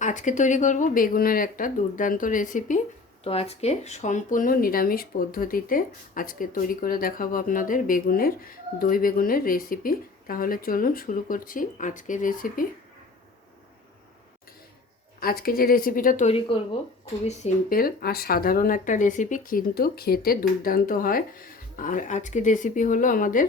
আজকে তৈরি করব বেগুনের একটা দুর্দান্ত রেসিপি। তো আজকে সম্পূর্ণ নিরামিষ পদ্ধতিতে আজকে তৈরি করে দেখাবো আপনাদের দই বেগুনের রেসিপি। তাহলে চলুন শুরু করছি আজকের রেসিপি। আজকে যে রেসিপিটা তৈরি করব খুবই সিম্পল আর সাধারণ একটা রেসিপি, কিন্তু খেতে দুর্দান্ত হয়। আর আজকে রেসিপি হলো আমাদের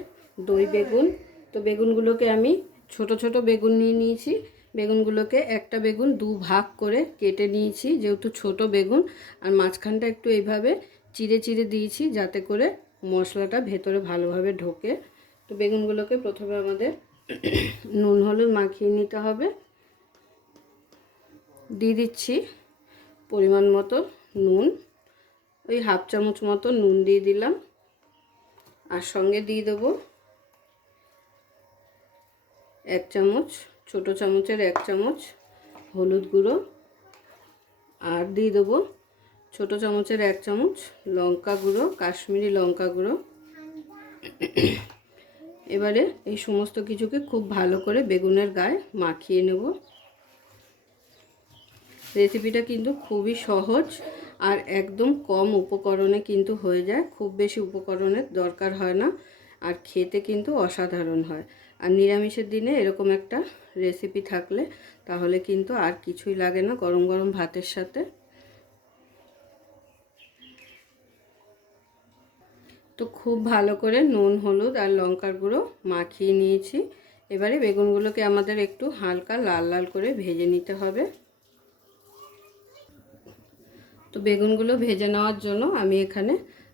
দই বেগুন। তো বেগুনগুলোকে আমি ছোট ছোট বেগুন নিয়ে নিয়েছি। বেগুনগুলোকে একটা বেগুন দু ভাগ করে কেটে নিয়েছি, যেহেতু ছোট বেগুন। আর মাঝখানটা একটু এইভাবে চিড়ে চিড়ে দিয়েছি, যাতে করে মশলাটা ভেতরে ভালোভাবে ঢোকে। তো বেগুনগুলোকে প্রথমে আমাদের নুন হলুদ মাখিয়ে নিতে হবে। দিয়ে দিচ্ছি পরিমাণ মতো নুন, ওই হাফ চামচ মতো নুন দিয়ে দিলাম। আর সঙ্গে দিয়ে দেবো এক চামচ, ছোটো চামচের এক চামচ হলুদ গুঁড়ো। আর দিয়ে দেবো ছোটো চামচের এক চামচ লঙ্কা গুঁড়ো, কাশ্মীরি লঙ্কা গুঁড়ো। এবারে এই সমস্ত কিছুকে খুব ভালো করে বেগুনের গায়ে মাখিয়ে নেব। রেসিপিটা কিন্তু খুবই সহজ আর একদম কম উপকরণে কিন্তু হয়ে যায়, খুব বেশি উপকরণের দরকার হয় না। আর খেতে কিন্তু অসাধারণ হয়। আর নিরামিষের দিনে এরকম একটা রেসিপি থাকলে তাহলে কিন্তু আর কিছুই লাগে না গরম গরম ভাতের সাথে। তো খুব ভালো করে নুন হলুদ আর লঙ্কার গুঁড়ো মাখিয়ে নিয়েছি। এবারে বেগুনগুলোকে আমাদের একটু হালকা লাল লাল করে ভেজে নিতে হবে। তো বেগুনগুলো ভেজে নেওয়ার জন্য আমি এখানে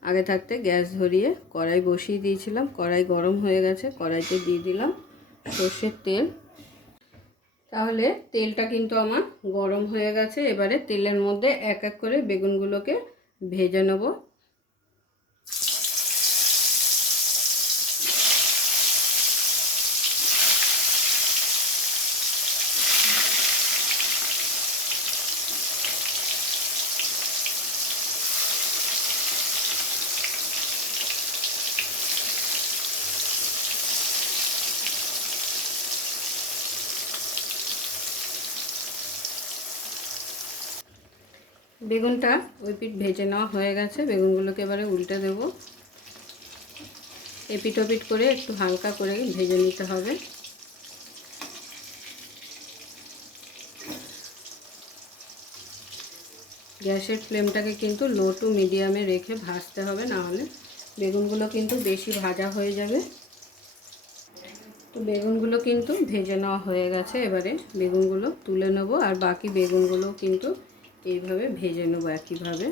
আগে থাকতে গ্যাস ধরিয়ে কড়াই বসিয়ে দিয়েছিলাম। কড়াই গরম হয়ে গেছে, কড়াইতে দিয়ে দিলাম সর্ষের তেল। তাহলে তেলটা কিন্তু আমার গরম হয়ে গেছে। এবারে তেলের মধ্যে এক এক করে বেগুনগুলোকে ভেজে নেব। বেগুনটা ওই পিঠ ভেজে নেওয়া হয়ে গেছে। বেগুনগুলোকে এবারে উল্টে দেব। এপিট ওপিট করে একটু হালকা করে ভেজে নিতে হবে। গ্যাসের ফ্লেমটাকে কিন্তু লো টু মিডিয়ামে রেখে ভাজতে হবে, না হলে বেগুনগুলো কিন্তু বেশি ভাজা হয়ে যাবে। তো বেগুনগুলো কিন্তু ভেজে নেওয়া হয়ে গেছে। এবারে বেগুনগুলো তুলে নেব, আর বাকি বেগুনগুলো কিন্তু এইভাবে ভেজে নেব একইভাবে।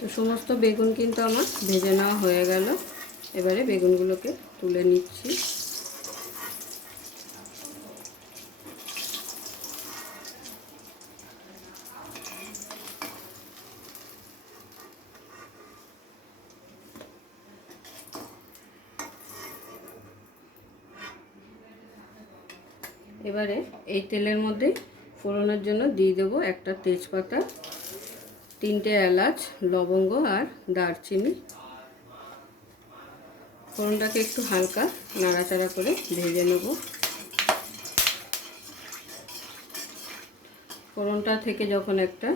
তো সমস্ত বেগুন কিন্তু আমার ভেজে নেওয়া হয়ে গেল। এবারে বেগুনগুলোকে তুলে নিচ্ছি। এবারে এই তেলের মধ্যে ফোড়নের জন্য দিয়ে দেবো একটা তেজপাতা, 3টে এলাচ, লবঙ্গ আর দারচিনি। ফোড়নটাকে একটু হালকা নাড়াচাড়া করে ভেজে নেব। ফোড়নটা থেকে যখন একটা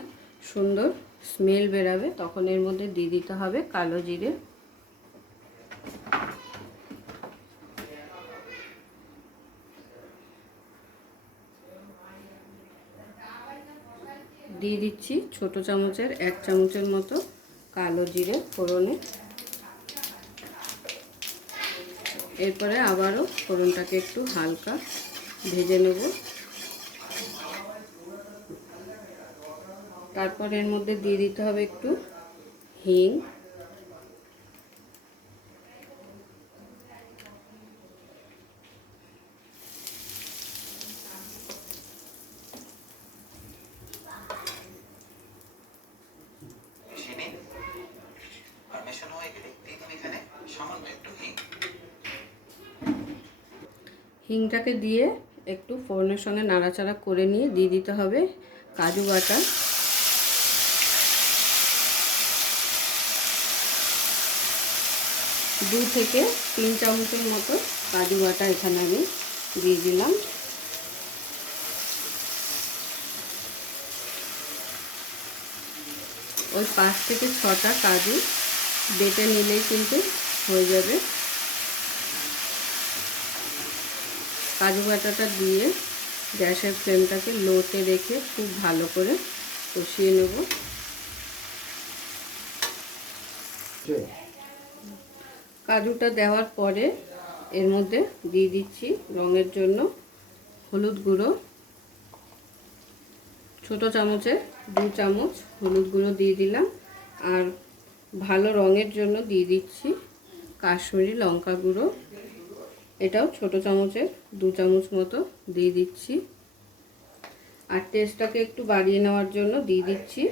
সুন্দর স্মেল বেরাবে তখন এর মধ্যে দিয়ে দিতে হবে কালো জিরে। দিয়ে দিচ্ছি ছোটো চামচের 1 চামচের মতো কালো জিরে ফোড়নে। এরপরে আবারও ফোড়নটাকে একটু হালকা ভেজে নেব। তারপর এর মধ্যে দিয়ে দিতে হবে একটু হিং, হিংটাকে দিয়ে একটু ফোড়নের সঙ্গে নাড়াচাড়া করে নিয়ে দিয়ে দিতে হবে কাজু বাটা। 2 থেকে 3 চামচের মতো কাজু বাটা এখানে আমি দিয়ে দিলাম। ওই 5 থেকে 6টা কাজু বেটে নিলেই কিন্তু হয়ে যাবে। কাজু বাটাটা দিয়ে গ্যাসের ফ্লেমটাকে লোতে রেখে খুব ভালো করে কষিয়ে নেব। কাজুটা দেওয়ার পরে এর মধ্যে দিয়ে দিচ্ছি রঙের জন্য হলুদ গুঁড়ো, ছোট চামচে 2 চামচ হলুদ গুঁড়ো দিয়ে দিলাম। আর ভালো রঙের জন্য দিয়ে দিচ্ছি কাশ্মীরি লঙ্কা গুঁড়ো, এটাও ছোট চামচে 2 চামচ মতো দিয়ে দিচ্ছি। আর টেস্টটাকে একটু বাড়িয়ে নেওয়ার জন্য দিয়ে দিচ্ছি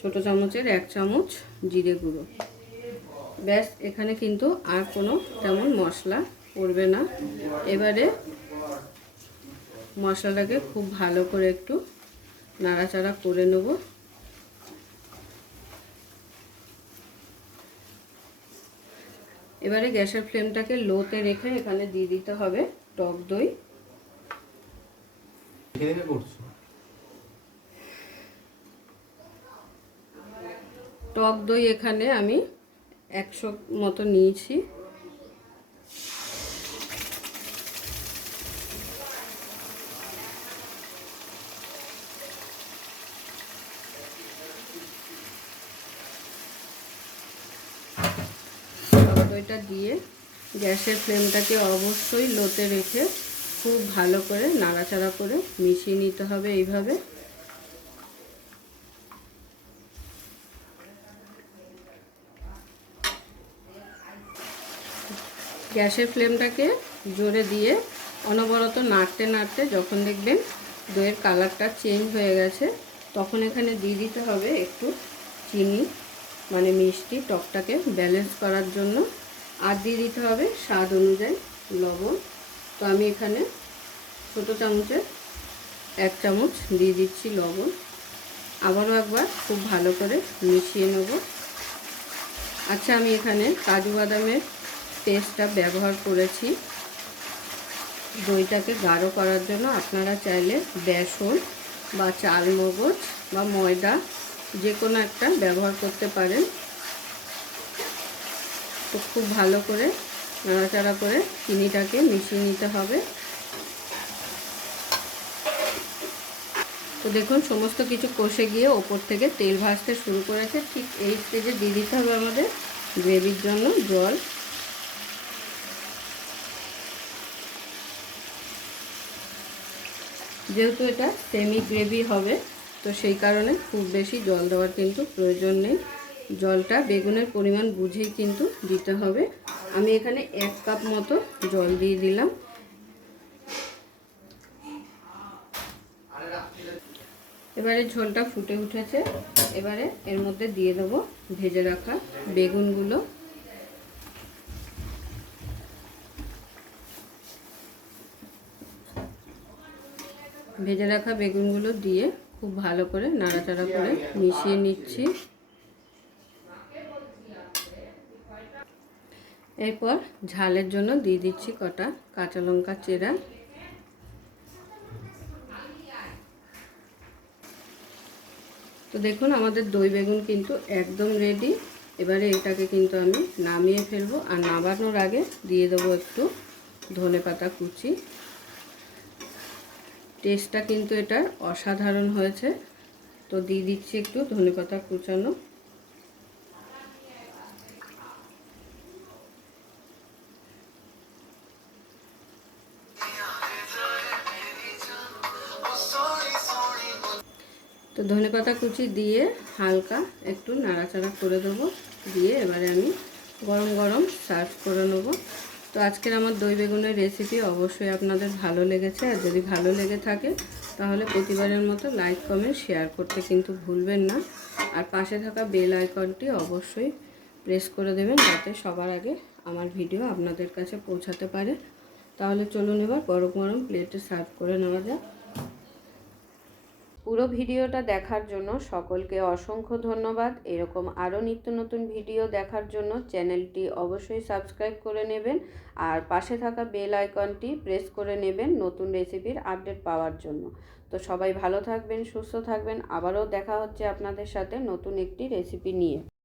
ছোট চামচের 1 চামচ জিরে গুঁড়ো। ব্যাস, এখানে কিন্তু আর কোনো তেমন মশলা পড়বে না। এবারে মশলাটাকে খুব ভালো করে একটু নাড়াচাড়া করে নেব। এবারে গ্যাসের ফ্লেমটাকে লোতে রেখে এখানে দিয়ে দিতে হবে টক দই। টক দই এখানে আমি 100 মতো নিয়েছি। দইটা দিয়ে গ্যাসের ফ্লেমটাকে অবশ্যই লোতে রেখে খুব ভালো করে নাড়াচাড়া করে মিশিয়ে নিতে হবে। এইভাবে গ্যাসের ফ্লেমটাকে জোরে দিয়ে অনবরত নাড়তে নাড়তে যখন দেখবেন দইয়ের কালারটা চেঞ্জ হয়ে গেছে, তখন এখানে দিয়ে দিতে হবে একটু চিনি, মানে মিষ্টি টকটাকে ব্যালেন্স করার জন্য। আর দিয়ে দিতে হবে স্বাদ অনুযায়ী লবণ। তো আমি এখানে ছোট চামচে 1 চামচ দিয়ে দিচ্ছি লবণ। আবারও একবার খুব ভালো করে মিশিয়ে নেব। আচ্ছা, আমি এখানে কাজু বাদামের পেস্টটা ব্যবহার করেছি দইটাকে গাঢ় করার জন্য। আপনারা চাইলে বেসন বা চাল মগজ বা ময়দা যে কোনো একটা ব্যবহার করতে পারেন। তো খুব ভালো করে নাড়াচাড়া করে চিনিটাকে মিশিয়ে নিতে হবে। তো দেখুন সমস্ত কিছু কষে গিয়ে ওপর থেকে তেল ভাসতে শুরু করেছে। ঠিক এই স্টেজে দিয়ে দিতে হবে আমাদের গ্রেভির জন্য জল। যেহেতু এটা সেমি গ্রেভি হবে, তো সেই কারণে খুব বেশি জল দেওয়ার কিন্তু প্রয়োজন নেই। জলটা বেগুনের পরিমাণ বুঝেই কিন্তু দিতে হবে। আমি এখানে 1 কাপ মতো জল দিয়ে দিলাম। এবারে ঝোলটা ফুটে উঠেছে। এবারে এর মধ্যে দিয়ে দেবো ভেজে রাখা বেগুনগুলো। ভেজে রাখা বেগুনগুলো দিয়ে খুব ভালো করে নাড়াচাড়া করে মিশিয়ে নিচ্ছি। এরপর ঝালের জন্য দিয়ে দিচ্ছি কটা কাঁচা লঙ্কা চেরা। তো দেখুন আমাদের দই বেগুন কিন্তু একদম রেডি। এবারে এটাকে কিন্তু আমি নামিয়ে ফেলবো। আর নামানোর আগে দিয়ে দেবো একটু ধনেপাতা কুচি। টেস্টটা কিন্তু এটার অসাধারণ হয়েছে। তো দিয়ে দিচ্ছি একটু ধনেপাতা কুচানো। তো ধনেপাতা কুচি দিয়ে হালকা একটু নাড়াচাড়া করে দেবো। দিয়ে এবারে আমি গরম গরম সার্ভ করে নেব। তো আজকের আমার দই বেগুনের রেসিপি অবশ্যই আপনাদের ভালো লেগেছে। আর যদি ভালো লেগে থাকে তাহলে প্রতিবারের মতো লাইক কমেন্ট শেয়ার করতে কিন্তু ভুলবেন না। আর পাশে থাকা বেল আইকনটি অবশ্যই প্রেস করে দেবেন যাতে সবার আগে আমার ভিডিও আপনাদের কাছে পৌঁছাতে পারে। তাহলে চলুন এবার গরম গরম প্লেটে সার্ভ করে নেওয়া যাক। পুরো ভিডিওটা দেখার জন্য সকলকে অসংখ্য ধন্যবাদ। এরকম আরও নিত্য নতুন ভিডিও দেখার জন্য চ্যানেলটি অবশ্যই সাবস্ক্রাইব করে নেবেন আর পাশে থাকা বেল আইকনটি প্রেস করে নেবেন নতুন রেসিপির আপডেট পাওয়ার জন্য। তো সবাই ভালো থাকবেন, সুস্থ থাকবেন। আবারও দেখা হচ্ছে আপনাদের সাথে নতুন একটি রেসিপি নিয়ে।